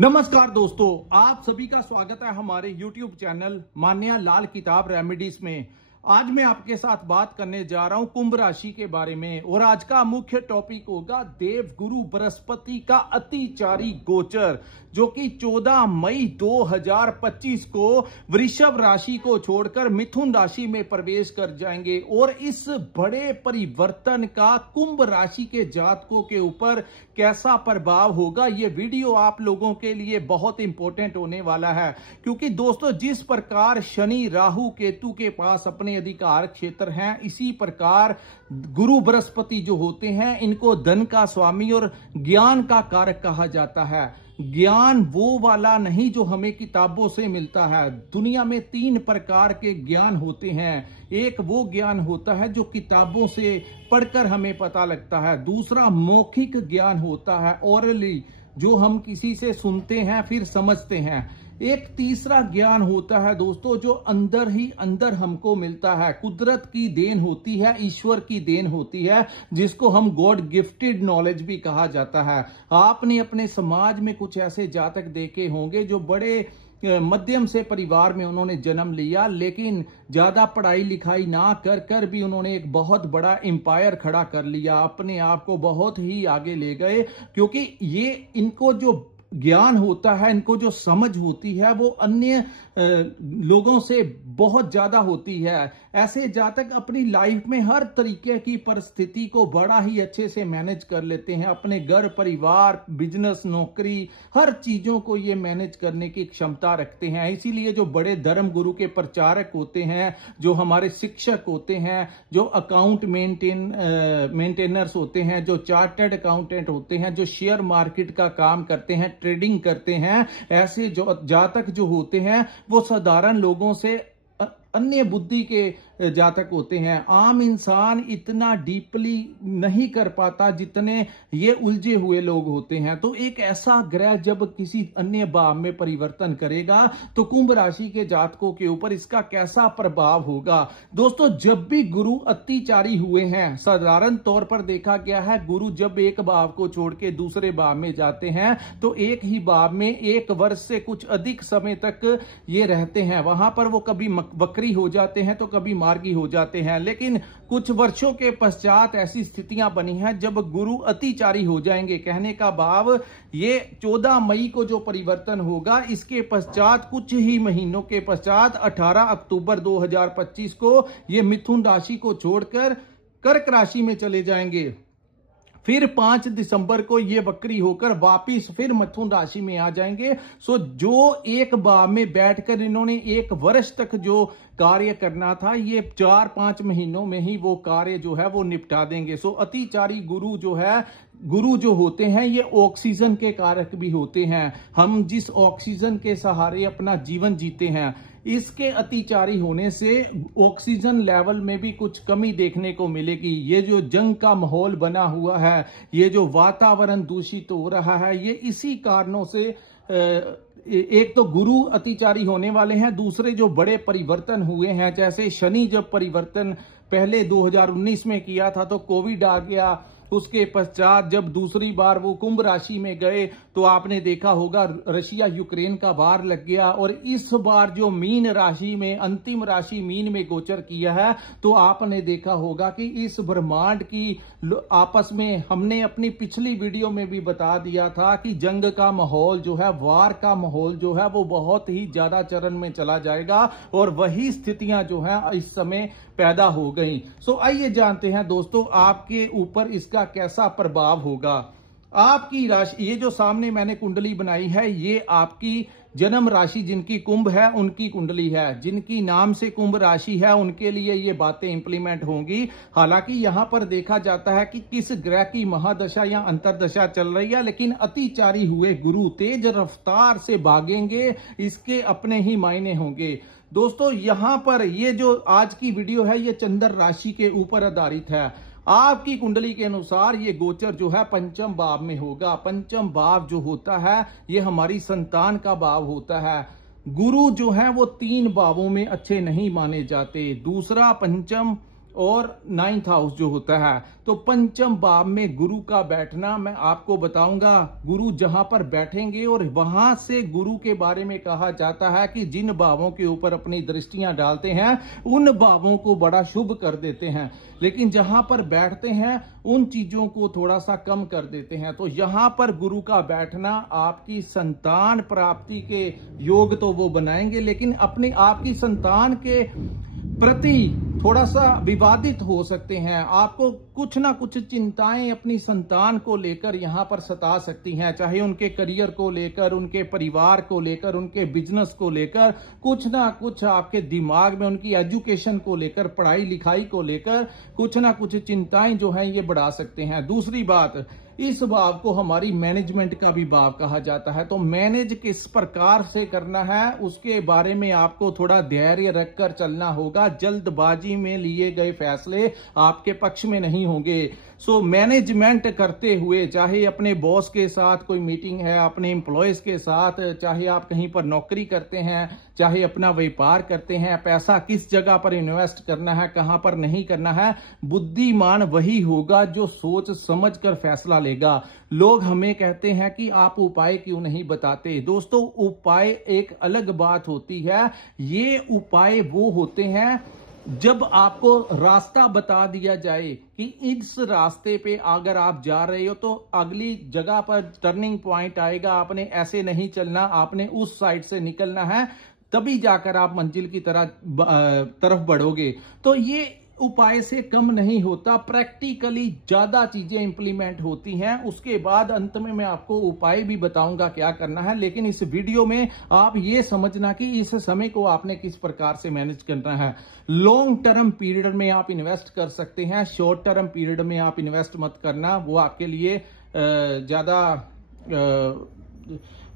नमस्कार दोस्तों, आप सभी का स्वागत है हमारे YouTube चैनल मान्या लाल किताब रेमेडीज में। आज मैं आपके साथ बात करने जा रहा हूं कुंभ राशि के बारे में और आज का मुख्य टॉपिक होगा देव गुरु बृहस्पति का अतिचारी गोचर, जो कि 14 मई 2025 को वृषभ राशि को छोड़कर मिथुन राशि में प्रवेश कर जाएंगे। और इस बड़े परिवर्तन का कुंभ राशि के जातकों के ऊपर कैसा प्रभाव होगा, ये वीडियो आप लोगों के लिए बहुत इंपॉर्टेंट होने वाला है। क्योंकि दोस्तों, जिस प्रकार शनि राहु केतु के पास अपने अधिकार क्षेत्र हैं, इसी प्रकार गुरु बृहस्पति जो होते हैं, इनको धन का स्वामी और ज्ञान का कारक कहा जाता है। ज्ञान वो वाला नहीं जो हमें किताबों से मिलता है। दुनिया में 3 प्रकार के ज्ञान होते हैं। एक वो ज्ञान होता है जो किताबों से पढ़कर हमें पता लगता है। दूसरा मौखिक ज्ञान होता है, ओरली, जो हम किसी से सुनते हैं फिर समझते हैं। एक तीसरा ज्ञान होता है दोस्तों, जो अंदर ही अंदर हमको मिलता है, कुदरत की देन होती है, ईश्वर की देन होती है, जिसको हम गॉड गिफ्टेड नॉलेज भी कहा जाता है। आपने अपने समाज में कुछ ऐसे जातक देखे होंगे जो बड़े मध्यम से परिवार में उन्होंने जन्म लिया, लेकिन ज्यादा पढ़ाई लिखाई ना कर कर भी उन्होंने एक बहुत बड़ा एम्पायर खड़ा कर लिया, अपने आप को बहुत ही आगे ले गए। क्योंकि ये इनको जो ज्ञान होता है, इनको जो समझ होती है, वो अन्य लोगों से बहुत ज्यादा होती है। ऐसे जातक अपनी लाइफ में हर तरीके की परिस्थिति को बड़ा ही अच्छे से मैनेज कर लेते हैं। अपने घर परिवार, बिजनेस, नौकरी, हर चीजों को ये मैनेज करने की क्षमता रखते हैं। इसीलिए जो बड़े धर्म गुरु के प्रचारक होते हैं, जो हमारे शिक्षक होते हैं, जो अकाउंट मेंटेनर्स होते हैं, जो चार्टर्ड अकाउंटेंट होते हैं, जो शेयर मार्केट का काम करते हैं, ट्रेडिंग करते हैं, ऐसे जो जातक जो होते हैं वो साधारण लोगों से अन्य बुद्धि के जातक होते हैं। आम इंसान इतना डीपली नहीं कर पाता जितने ये उलझे हुए लोग होते हैं। तो एक ऐसा ग्रह जब किसी अन्य भाव में परिवर्तन करेगा तो कुंभ राशि के जातकों के ऊपर इसका कैसा प्रभाव होगा। दोस्तों, जब भी गुरु अतिचारी हुए हैं, साधारण तौर पर देखा गया है, गुरु जब एक भाव को छोड़ के दूसरे भाव में जाते हैं तो एक ही भाव में 1 वर्ष से कुछ अधिक समय तक ये रहते हैं। वहां पर वो कभी वक्री हो जाते हैं तो कभी मार्गी हो जाते हैं। लेकिन कुछ वर्षों के पश्चात ऐसी स्थितियां बनी हैं जब गुरु अतिचारी हो जाएंगे। कहने का भाव, ये 14 मई को जो परिवर्तन होगा, इसके पश्चात कुछ ही महीनों के पश्चात 18 अक्टूबर 2025 को ये मिथुन राशि को छोड़कर कर्क राशि में चले जाएंगे। फिर 5 दिसंबर को ये वक्री होकर वापिस फिर मिथुन राशि में आ जाएंगे। सो जो एक भाव में बैठकर इन्होंने 1 वर्ष तक जो कार्य करना था, ये 4-5 महीनों में ही वो कार्य जो है वो निपटा देंगे। सो अतिचारी गुरु जो होते हैं, ये ऑक्सीजन के कारक भी होते हैं। हम जिस ऑक्सीजन के सहारे अपना जीवन जीते हैं, इसके अतिचारी होने से ऑक्सीजन लेवल में भी कुछ कमी देखने को मिलेगी। ये जो जंग का माहौल बना हुआ है, ये जो वातावरण दूषित हो रहा है, ये इसी कारणों से एक तो गुरु अतिचारी होने वाले हैं, दूसरे जो बड़े परिवर्तन हुए हैं, जैसे शनि जब परिवर्तन पहले 2019 में किया था तो कोविड आ गया। उसके पश्चात जब दूसरी बार वो कुंभ राशि में गए तो आपने देखा होगा रशिया यूक्रेन का वार लग गया। और इस बार जो मीन राशि में, अंतिम राशि मीन में गोचर किया है, तो आपने देखा होगा कि इस ब्रह्मांड की आपस में, हमने अपनी पिछली वीडियो में भी बता दिया था कि जंग का माहौल जो है, वार का माहौल जो है, वो बहुत ही ज्यादा चरण में चला जाएगा। और वही स्थितियां जो है इस समय पैदा हो गई। सो आइए जानते हैं दोस्तों, आपके ऊपर इसका कैसा प्रभाव होगा। आपकी राशि, ये जो सामने मैंने कुंडली बनाई है, ये आपकी जन्म राशि जिनकी कुंभ है उनकी कुंडली है। जिनकी नाम से कुंभ राशि है उनके लिए ये बातें इंप्लीमेंट होंगी। हालांकि यहां पर देखा जाता है कि किस ग्रह की महादशा या अंतरदशा चल रही है, लेकिन अतिचारी हुए गुरु तेज रफ्तार से भागेंगे, इसके अपने ही मायने होंगे। दोस्तों, यहां पर ये जो आज की वीडियो है, ये चंद्र राशि के ऊपर आधारित है। आपकी कुंडली के अनुसार ये गोचर जो है पंचम भाव में होगा। पंचम भाव जो होता है, ये हमारी संतान का भाव होता है। गुरु जो है वो 3 भावों में अच्छे नहीं माने जाते। दूसरा, पंचम और 9th हाउस जो होता है। तो पंचम भाव में गुरु का बैठना, मैं आपको बताऊंगा गुरु जहां पर बैठेंगे, और वहां से गुरु के बारे में कहा जाता है कि जिन भावों के ऊपर अपनी दृष्टियां डालते हैं उन भावों को बड़ा शुभ कर देते हैं, लेकिन जहां पर बैठते हैं उन चीजों को थोड़ा सा कम कर देते हैं। तो यहां पर गुरु का बैठना आपकी संतान प्राप्ति के योग तो वो बनाएंगे, लेकिन अपने आपकी संतान के प्रति थोड़ा सा विवादित हो सकते हैं। आपको कुछ ना कुछ चिंताएं अपनी संतान को लेकर यहां पर सता सकती हैं, चाहे उनके करियर को लेकर, उनके परिवार को लेकर, उनके बिजनेस को लेकर, कुछ ना कुछ आपके दिमाग में उनकी एजुकेशन को लेकर, पढ़ाई लिखाई को लेकर कुछ ना कुछ चिंताएं जो हैं ये बढ़ा सकते हैं। दूसरी बात, इस भाव को हमारी मैनेजमेंट का भी भाव कहा जाता है। तो मैनेज किस प्रकार से करना है उसके बारे में आपको थोड़ा धैर्य रखकर चलना होगा। जल्दबाजी में लिए गए फैसले आपके पक्ष में नहीं होंगे। सो मैनेजमेंट करते हुए, चाहे अपने बॉस के साथ कोई मीटिंग है, अपने एम्प्लॉयज के साथ, चाहे आप कहीं पर नौकरी करते हैं, चाहे अपना व्यापार करते हैं, पैसा किस जगह पर इन्वेस्ट करना है, कहां पर नहीं करना है, बुद्धिमान वही होगा जो सोच समझ कर फैसला लेगा। लोग हमें कहते हैं कि आप उपाय क्यों नहीं बताते। दोस्तों, उपाय एक अलग बात होती है। ये उपाय वो होते हैं जब आपको रास्ता बता दिया जाए कि इस रास्ते पे अगर आप जा रहे हो तो अगली जगह पर टर्निंग पॉइंट आएगा, आपने ऐसे नहीं चलना, आपने उस साइड से निकलना है, तभी जाकर आप मंजिल की तरफ बढ़ोगे। तो ये उपाय से कम नहीं होता, प्रैक्टिकली ज्यादा चीजें इंप्लीमेंट होती हैं। उसके बाद अंत में मैं आपको उपाय भी बताऊंगा क्या करना है, लेकिन इस वीडियो में आप ये समझना कि इस समय को आपने किस प्रकार से मैनेज करना है। लॉन्ग टर्म पीरियड में आप इन्वेस्ट कर सकते हैं, शॉर्ट टर्म पीरियड में आप इन्वेस्ट मत करना, वो आपके लिए ज्यादा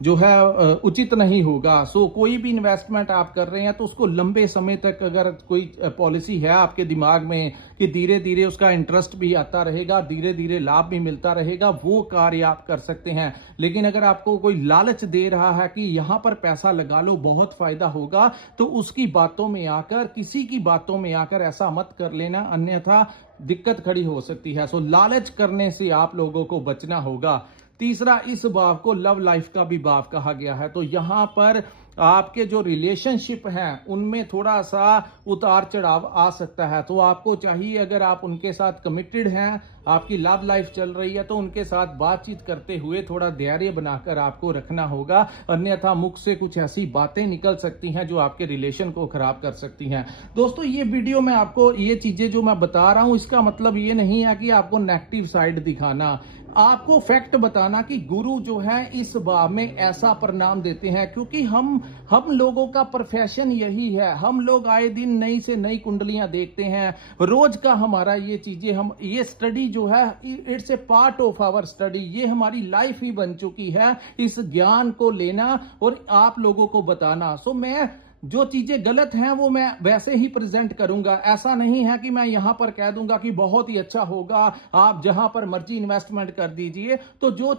जो है उचित नहीं होगा। सो कोई भी इन्वेस्टमेंट आप कर रहे हैं तो उसको लंबे समय तक, अगर कोई पॉलिसी है आपके दिमाग में कि धीरे धीरे उसका इंटरेस्ट भी आता रहेगा, धीरे धीरे लाभ भी मिलता रहेगा, वो कार्य आप कर सकते हैं। लेकिन अगर आपको कोई लालच दे रहा है कि यहां पर पैसा लगा लो बहुत फायदा होगा, तो उसकी बातों में आकर, किसी की बातों में आकर ऐसा मत कर लेना, अन्यथा दिक्कत खड़ी हो सकती है। सो लालच करने से आप लोगों को बचना होगा। तीसरा, इस भाव को लव लाइफ का भी भाव कहा गया है। तो यहां पर आपके जो रिलेशनशिप हैं उनमें थोड़ा सा उतार चढ़ाव आ सकता है। तो आपको चाहिए, अगर आप उनके साथ कमिटेड हैं, आपकी लव लाइफ चल रही है, तो उनके साथ बातचीत करते हुए थोड़ा धैर्य बनाकर आपको रखना होगा, अन्यथा मुख से कुछ ऐसी बातें निकल सकती हैं जो आपके रिलेशन को खराब कर सकती हैं। दोस्तों, ये वीडियो में आपको ये चीजें जो मैं बता रहा हूं, इसका मतलब ये नहीं है कि आपको नेगेटिव साइड दिखाना, आपको फैक्ट बताना कि गुरु जो है इस भाव में ऐसा परिणाम देते हैं। क्योंकि हम लोगों का प्रोफेशन यही है, हम लोग आए दिन नई से नई कुंडलियां देखते हैं, रोज का हमारा ये चीजें, हम ये स्टडी जो है, it's a part of our study, ये हमारी लाइफ ही बन चुकी है, इस ज्ञान को लेना और आप लोगों को बताना। सो मैं जो चीजें गलत हैं वो मैं वैसे ही प्रेजेंट करूंगा। ऐसा नहीं है कि मैं यहां पर कह दूंगा कि बहुत ही अच्छा होगा, आप जहां पर मर्जी इन्वेस्टमेंट कर दीजिए। तो जो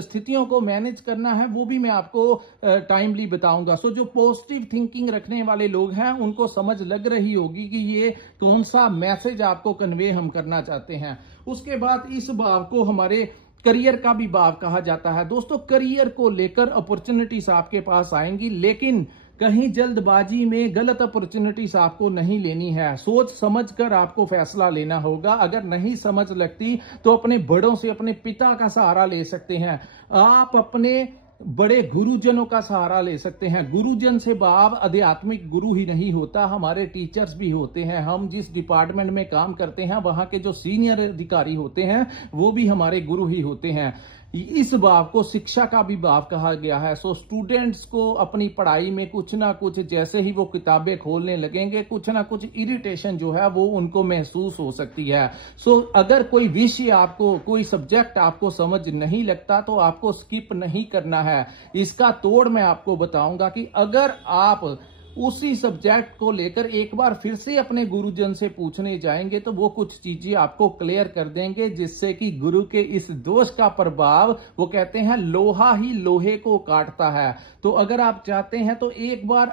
स्थितियों को मैनेज करना है वो भी मैं आपको टाइमली बताऊंगा। सो जो पॉजिटिव थिंकिंग रखने वाले लोग हैं उनको समझ लग रही होगी कि ये कौन सा मैसेज आपको कन्वे हम करना चाहते हैं। उसके बाद इस भाव को हमारे करियर का भी भाव कहा जाता है। दोस्तों, करियर को लेकर अपॉर्चुनिटीज आपके पास आएंगी, लेकिन कहीं जल्दबाजी में गलत अपॉर्चुनिटीज आपको नहीं लेनी है। सोच समझ कर आपको फैसला लेना होगा। अगर नहीं समझ लगती तो अपने बड़ों से, अपने पिता का सहारा ले सकते हैं, आप अपने बड़े गुरुजनों का सहारा ले सकते हैं। गुरुजन से भाव आध्यात्मिक गुरु ही नहीं होता, हमारे टीचर्स भी होते हैं। हम जिस डिपार्टमेंट में काम करते हैं वहां के जो सीनियर अधिकारी होते हैं वो भी हमारे गुरु ही होते हैं। इस भाव को शिक्षा का भी भाव कहा गया है। सो स्टूडेंट्स को अपनी पढ़ाई में कुछ ना कुछ, जैसे ही वो किताबें खोलने लगेंगे, कुछ ना कुछ इरिटेशन जो है वो उनको महसूस हो सकती है। सो अगर कोई विषय आपको, कोई सब्जेक्ट आपको समझ नहीं लगता तो आपको स्किप नहीं करना है। इसका तोड़ मैं आपको बताऊंगा कि अगर आप उसी सब्जेक्ट को लेकर एक बार फिर से अपने गुरुजन से पूछने जाएंगे तो वो कुछ चीजें आपको क्लियर कर देंगे, जिससे कि गुरु के इस दोष का प्रभाव, वो कहते हैं लोहा ही लोहे को काटता है। तो अगर आप चाहते हैं तो एक बार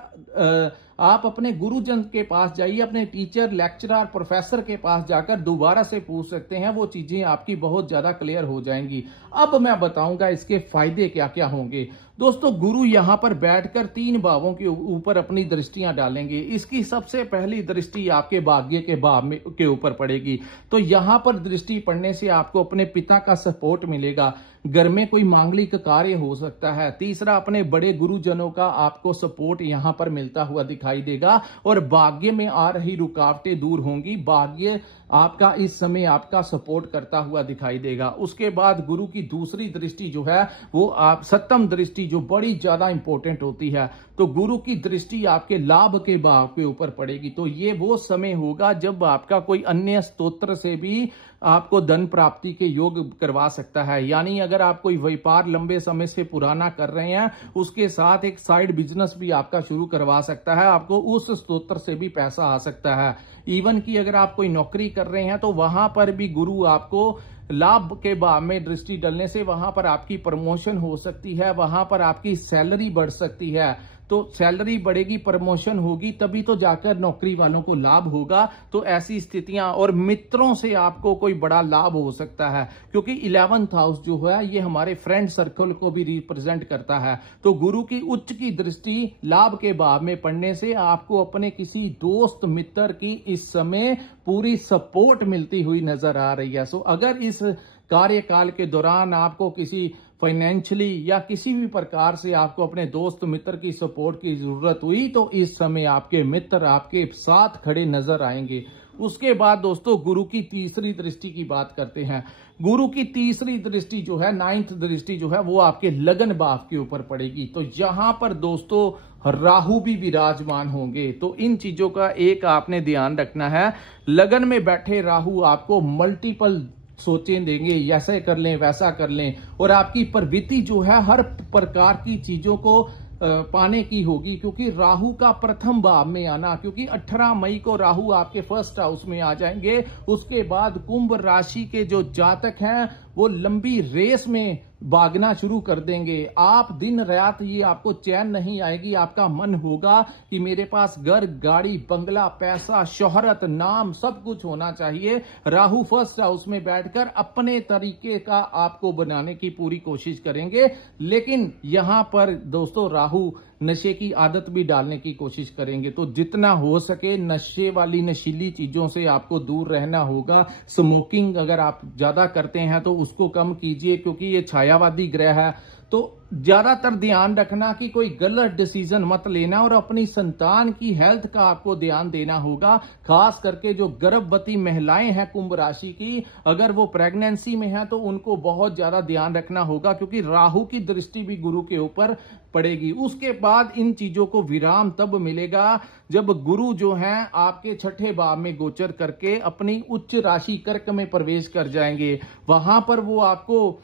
आप अपने गुरुजन के पास जाइए, अपने टीचर, लेक्चरर, प्रोफेसर के पास जाकर दोबारा से पूछ सकते हैं, वो चीजें आपकी बहुत ज्यादा क्लियर हो जाएंगी। अब मैं बताऊंगा इसके फायदे क्या क्या होंगे। दोस्तों, गुरु यहां पर बैठकर 3 भावों के ऊपर अपनी दृष्टियां डालेंगे। इसकी सबसे पहली दृष्टि आपके भाग्य के भाव के ऊपर पड़ेगी। तो यहां पर दृष्टि पड़ने से आपको अपने पिता का सपोर्ट मिलेगा, घर में कोई मांगलिक कार्य हो सकता है। तीसरा, अपने बड़े गुरुजनों का आपको सपोर्ट यहां पर मिलता हुआ दिखाई देगा और भाग्य में आ रही रुकावटें दूर होंगी। भाग्य आपका इस समय आपका सपोर्ट करता हुआ दिखाई देगा। उसके बाद गुरु की दूसरी दृष्टि जो है वो आप सप्तम दृष्टि, जो बड़ी ज्यादा इंपॉर्टेंट होती है, तो गुरु की दृष्टि आपके लाभ के भाव के ऊपर पड़ेगी। तो ये वो समय होगा जब आपका कोई अन्य स्तोत्र से भी आपको धन प्राप्ति के योग करवा सकता है। यानी अगर आप कोई व्यापार लंबे समय से पुराना कर रहे हैं, उसके साथ एक साइड बिजनेस भी आपका शुरू करवा सकता है, आपको उस स्तोत्र से भी पैसा आ सकता है। इवन कि अगर आप कोई नौकरी कर रहे हैं तो वहां पर भी गुरु आपको लाभ के भाव में दृष्टि डालने से वहां पर आपकी प्रमोशन हो सकती है, वहां पर आपकी सैलरी बढ़ सकती है। तो सैलरी बढ़ेगी, प्रमोशन होगी, तभी तो जाकर नौकरी वालों को लाभ होगा। तो ऐसी स्थितियां, और मित्रों से आपको कोई बड़ा लाभ हो सकता है, क्योंकि 11th हाउस जो है ये हमारे फ्रेंड सर्कल को भी रिप्रेजेंट करता है। तो गुरु की उच्च की दृष्टि लाभ के भाव में पड़ने से आपको अपने किसी दोस्त मित्र की इस समय पूरी सपोर्ट मिलती हुई नजर आ रही है। सो अगर इस कार्यकाल के दौरान आपको किसी फाइनेंशियली या किसी भी प्रकार से आपको अपने दोस्त मित्र की सपोर्ट की जरूरत हुई, तो इस समय आपके मित्र आपके साथ खड़े नजर आएंगे। उसके बाद दोस्तों, गुरु की तीसरी दृष्टि की बात करते हैं। गुरु की तीसरी दृष्टि जो है, 9th दृष्टि जो है, वो आपके लगन भाव के ऊपर पड़ेगी। तो यहां पर दोस्तों राहु भी विराजमान होंगे। तो इन चीजों का एक आपने ध्यान रखना है। लगन में बैठे राहु आपको मल्टीपल सोचें देंगे, ऐसे कर लें, वैसा कर लें, और आपकी प्रवृत्ति जो है हर प्रकार की चीजों को पाने की होगी, क्योंकि राहु का प्रथम भाव में आना, क्योंकि 18 मई को राहु आपके फर्स्ट हाउस में आ जाएंगे। उसके बाद कुंभ राशि के जो जातक हैं वो लंबी रेस में भागना शुरू कर देंगे। आप दिन रात ये आपको चैन नहीं आएगी, आपका मन होगा कि मेरे पास घर, गाड़ी, बंगला, पैसा, शोहरत, नाम सब कुछ होना चाहिए। राहु फर्स्ट हाउस में बैठकर अपने तरीके का आपको बनाने की पूरी कोशिश करेंगे। लेकिन यहां पर दोस्तों राहु नशे की आदत भी डालने की कोशिश करेंगे। तो जितना हो सके नशे वाली, नशीली चीजों से आपको दूर रहना होगा। स्मोकिंग अगर आप ज्यादा करते हैं तो उसको कम कीजिए, क्योंकि ये छायावादी ग्रह है। तो ज्यादातर ध्यान रखना कि कोई गलत डिसीजन मत लेना, और अपनी संतान की हेल्थ का आपको ध्यान देना होगा। खास करके जो गर्भवती महिलाएं हैं कुंभ राशि की, अगर वो प्रेगनेंसी में है तो उनको बहुत ज्यादा ध्यान रखना होगा, क्योंकि राहु की दृष्टि भी गुरु के ऊपर पड़ेगी। उसके बाद इन चीजों को विराम तब मिलेगा जब गुरु जो हैं आपके 6ठे भाव में गोचर करके अपनी उच्च राशि कर्क में प्रवेश कर जाएंगे। वहां पर वो आपको,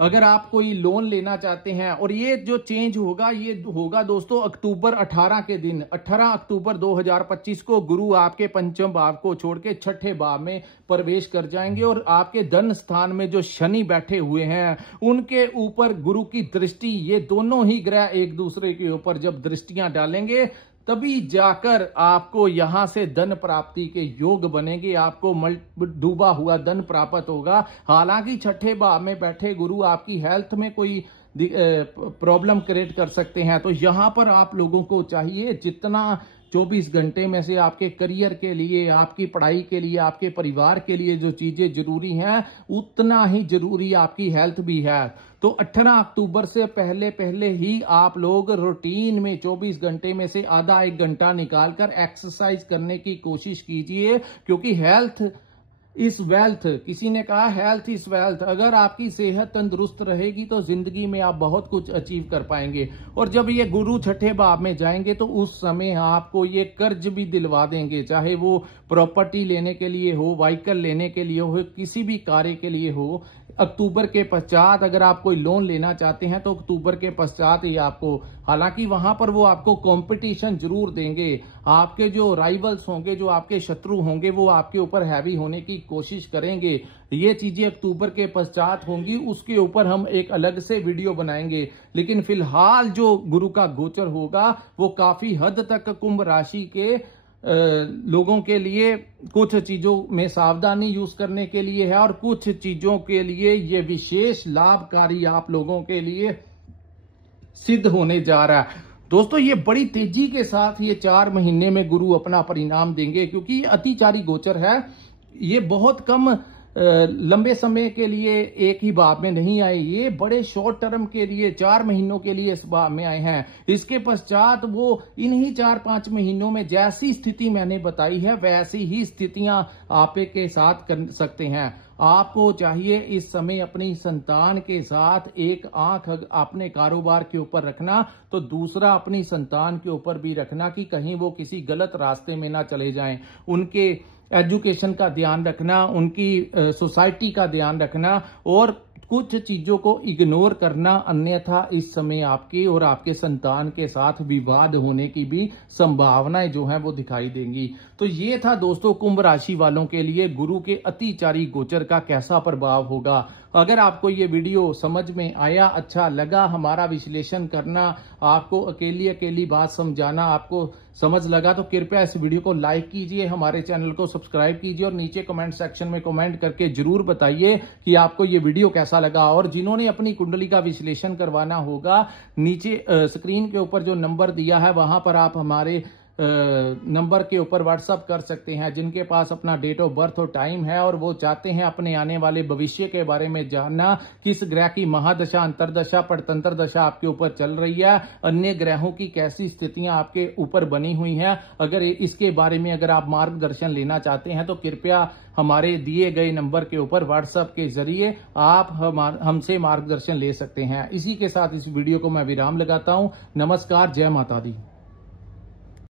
अगर आप कोई लोन लेना चाहते हैं, और ये जो चेंज होगा ये होगा दोस्तों अक्टूबर 18 के दिन, 18 अक्टूबर 2025 को गुरु आपके पंचम भाव को छोड़ के 6ठे भाव में प्रवेश कर जाएंगे। और आपके धन स्थान में जो शनि बैठे हुए हैं उनके ऊपर गुरु की दृष्टि, ये दोनों ही ग्रह एक दूसरे के ऊपर जब दृष्टियां डालेंगे तभी जाकर आपको यहां से धन प्राप्ति के योग बनेंगे, आपको डूबा हुआ धन प्राप्त होगा। हालांकि 6ठे भाव में बैठे गुरु आपकी हेल्थ में कोई प्रॉब्लम क्रिएट कर सकते हैं। तो यहां पर आप लोगों को चाहिए जितना 24 घंटे में से आपके करियर के लिए, आपकी पढ़ाई के लिए, आपके परिवार के लिए जो चीजें जरूरी हैं, उतना ही जरूरी आपकी हेल्थ भी है। तो 18 अक्टूबर से पहले पहले ही आप लोग रूटीन में 24 घंटे में से आधा 1 घंटा निकालकर एक्सरसाइज करने की कोशिश कीजिए, क्योंकि हेल्थ इस वेल्थ, किसी ने कहा हेल्थ इज वेल्थ। अगर आपकी सेहत तंदुरुस्त रहेगी तो जिंदगी में आप बहुत कुछ अचीव कर पाएंगे। और जब ये गुरु 6ठे भाव में जाएंगे तो उस समय आपको ये कर्ज भी दिलवा देंगे, चाहे वो प्रॉपर्टी लेने के लिए हो, व्हीकल लेने के लिए हो, किसी भी कार्य के लिए हो। अक्टूबर के पश्चात अगर आप कोई लोन लेना चाहते हैं तो अक्टूबर के पश्चात ही आपको, हालांकि वहां पर वो आपको कंपटीशन जरूर देंगे, आपके जो राइवल्स होंगे, जो आपके शत्रु होंगे, वो आपके ऊपर हैवी होने की कोशिश करेंगे। ये चीजें अक्टूबर के पश्चात होंगी, उसके ऊपर हम एक अलग से वीडियो बनाएंगे। लेकिन फिलहाल जो गुरु का गोचर होगा वो काफी हद तक कुंभ राशि के लोगों के लिए कुछ चीजों में सावधानी यूज करने के लिए है और कुछ चीजों के लिए ये विशेष लाभकारी आप लोगों के लिए सिद्ध होने जा रहा है। दोस्तों, ये बड़ी तेजी के साथ ये 4 महीने में गुरु अपना परिणाम देंगे, क्योंकि अतिचारी गोचर है। ये बहुत कम लंबे समय के लिए एक ही भाव में नहीं आए, ये बड़े शॉर्ट टर्म के लिए 4 महीनों के लिए इस भाव में आए हैं। इसके पश्चात वो इन्हीं 4-5 महीनों में जैसी स्थिति मैंने बताई है वैसी ही स्थितियां आप के साथ कर सकते हैं। आपको चाहिए इस समय अपनी संतान के साथ एक आंख अपने कारोबार के ऊपर रखना, तो दूसरा अपनी संतान के ऊपर भी रखना कि कहीं वो किसी गलत रास्ते में ना चले जाएं। उनके एजुकेशन का ध्यान रखना, उनकी सोसाइटी का ध्यान रखना और कुछ चीजों को इग्नोर करना, अन्यथा इस समय आपके और आपके संतान के साथ विवाद होने की भी संभावनाएं जो हैं वो दिखाई देंगी। तो ये था दोस्तों कुंभ राशि वालों के लिए गुरु के अतिचारी गोचर का कैसा प्रभाव होगा। अगर आपको ये वीडियो समझ में आया, अच्छा लगा, हमारा विश्लेषण करना, आपको अकेली बात समझाना आपको समझ लगा, तो कृपया इस वीडियो को लाइक कीजिए, हमारे चैनल को सब्सक्राइब कीजिए और नीचे कमेंट सेक्शन में कमेंट करके जरूर बताइए कि आपको ये वीडियो कैसा लगा। और जिन्होंने अपनी कुंडली का विश्लेषण करवाना होगा, नीचे स्क्रीन के ऊपर जो नंबर दिया है वहां पर आप हमारे नंबर के ऊपर व्हाट्सअप कर सकते हैं। जिनके पास अपना डेट ऑफ बर्थ और टाइम है और वो चाहते हैं अपने आने वाले भविष्य के बारे में जानना, किस ग्रह की महादशा, अंतरदशा, पड़तंत्र दशा आपके ऊपर चल रही है, अन्य ग्रहों की कैसी स्थितियां आपके ऊपर बनी हुई हैं, अगर इसके बारे में अगर आप मार्गदर्शन लेना चाहते हैं तो कृपया हमारे दिए गए नंबर के ऊपर व्हाट्सएप के जरिए आप हमसे मार्गदर्शन ले सकते हैं। इसी के साथ इस वीडियो को मैं विराम लगाता हूं। नमस्कार, जय माता दी।